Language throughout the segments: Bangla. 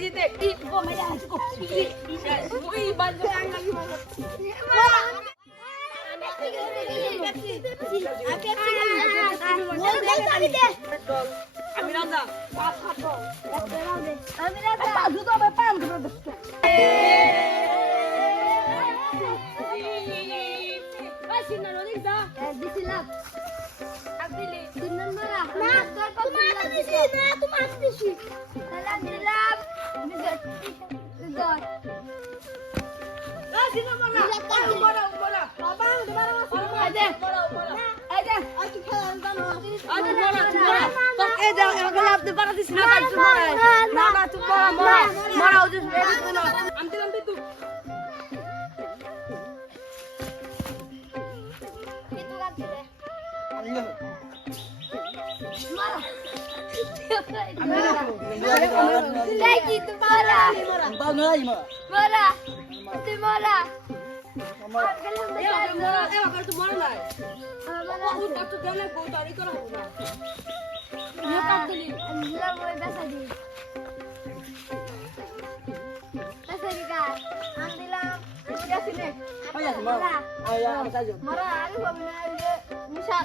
বাজিতে টিপ গো মেরে আছে করছি ওই বাজে আঙ্গালি মারা আমি রাজা আমি রাজা দুটো পান করে দেখতে Asina no dikda. Disilam. Abdili. Dinan mara. Na, tumata disi. Na, tumata disi. Salam dilam. Midot. Asina mara. Mara, mara. Papa, mara mara. Aje. Mara. Aje. Aje khalan dano. Aje mara, mara. Tok aje agal apne para disi na kai tumara. Na na tu mara mara. Mara ujus ready kuno. Amte amte tu. Lagi tu marah. Marah. Tu marah. Ya, marah. Agar tu marah lah. Aku tak tu jangan kau cari kau nak. Ya tak tuli. Allah boleh bahasa di. Bahasa di kan. Ambilah. Ya sini. Marah. Ayah saja. Marah. Aku benar misal.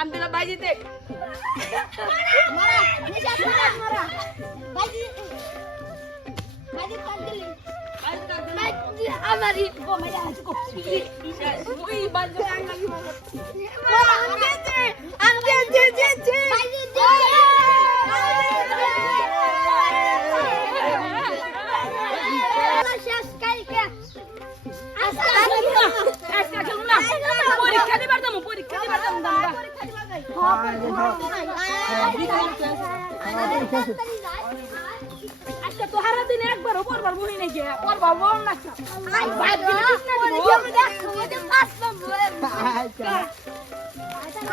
Ambil baju tu. Marah, nishat marah. Baju. Baju kandili. Baju amari ko maya ko. Ui baju yang lagi mana? Marah, ante. Baju tu. Asyas kali ke. Asyas keluna. Porikka di bardamu. আচ্ছা তো হারা দিন একবার পরবার বই নাই কে পরবার বল না আই ভাই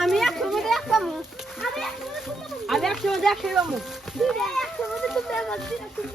আমি এক সময় দেখতাম আমি এক সময় দেখতাম